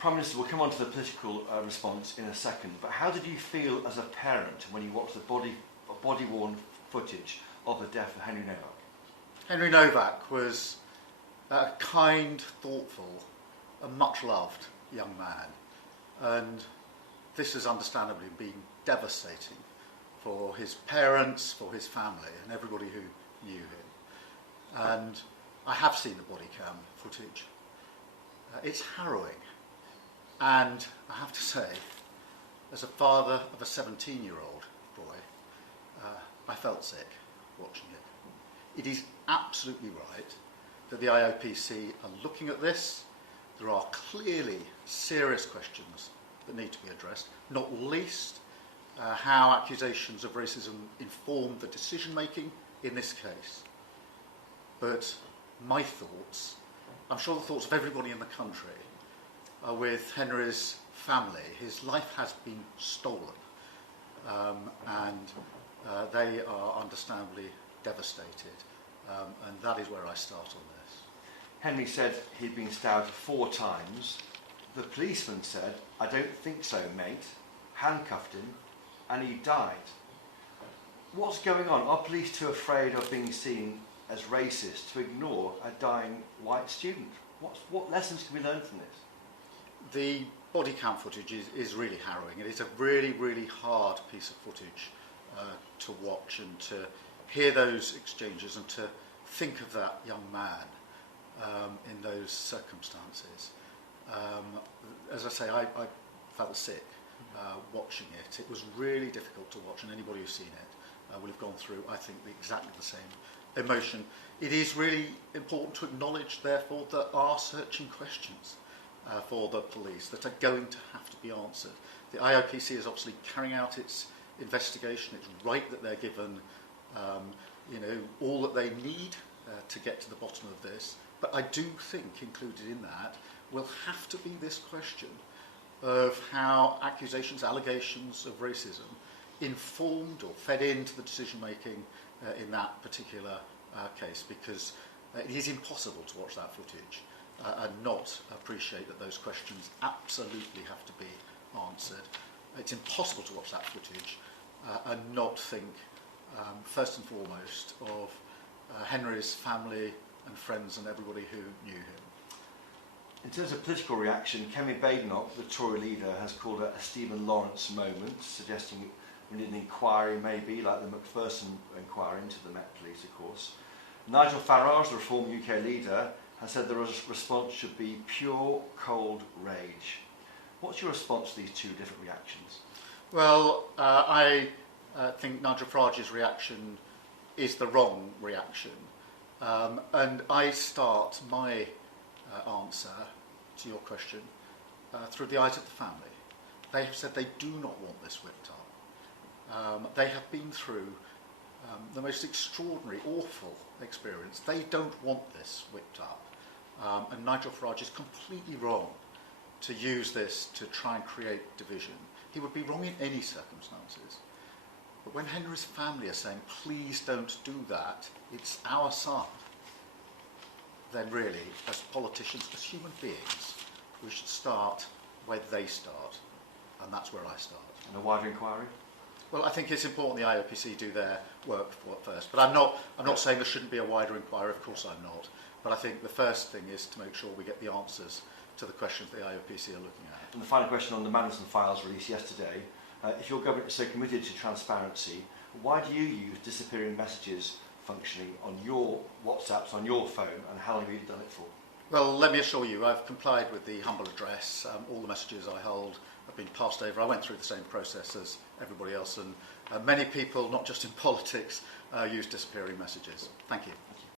Prime Minister, we'll come on to the political response in a second, but how did you feel as a parent when you watched the body-worn footage of the death of Henry Nowak? Henry Nowak was a kind, thoughtful and much-loved young man, and this has understandably been devastating for his parents, for his family and everybody who knew him. And I have seen the body cam footage. It's harrowing, and I have to say, as a father of a 17-year-old boy, I felt sick watching it. It is absolutely right that the IOPC are looking at this. There are clearly serious questions that need to be addressed, not least how accusations of racism informed the decision-making in this case. But my thoughts, I'm sure the thoughts of everybody in the country, are with Henry's family. His life has been stolen, and they are understandably devastated, and that is where I start on this. Henry said he'd been stabbed 4 times. The policeman said, "I don't think so, mate," handcuffed him, and he died. What's going on? Are police too afraid of being seen as racist to ignore a dying white student? What lessons can we learn from this? The body cam footage is really harrowing. It is a really, really hard piece of footage to watch, and to hear those exchanges and to think of that young man in those circumstances. As I say, I felt sick watching it. It was really difficult to watch, and anybody who's seen it will have gone through, I think, exactly the same emotion. It is really important to acknowledge, therefore, that there are searching questions for the police that are going to have to be answered. The IOPC is obviously carrying out its investigation. It's right that they're given all that they need to get to the bottom of this. But I do think included in that will have to be this question of how accusations, allegations of racism informed or fed into the decision making in that particular case, because it is impossible to watch that footage and not appreciate that those questions absolutely have to be answered. It's impossible to watch that footage and not think first and foremost of Henry's family and friends and everybody who knew him. In terms of political reaction, Kemi Badenoch, the Tory leader, has called it a Stephen Lawrence moment, suggesting we need an inquiry maybe like the Macpherson inquiry into the Met Police, of course. Nigel Farage, the Reform UK leader, has said the response should be pure, cold rage. What's your response to these two different reactions? Well, I think Nigel Farage's reaction is the wrong reaction. And I start my answer to your question through the eyes of the family. They have said they do not want this whipped up. They have been through the most extraordinary, awful experience. They don't want this whipped up. And Nigel Farage is completely wrong to use this to try and create division. He would be wrong in any circumstances. But when Henry's family are saying, please don't do that, it's our son, then really, as politicians, as human beings, we should start where they start, and that's where I start. And a wider inquiry? Well, I think it's important the IOPC do their work first, but I'm not saying there shouldn't be a wider inquiry, of course I'm not, but I think the first thing is to make sure we get the answers to the questions the IOPC are looking at. And the final question on the Mandelson files released yesterday. If your government is so committed to transparency, why do you use disappearing messages functioning on your WhatsApps, on your phone, and how long have you done it for? Well, let me assure you, I've complied with the humble address. All the messages I hold have been passed over. I went through the same process as everybody else, and many people, not just in politics, use disappearing messages. Thank you. Thank you.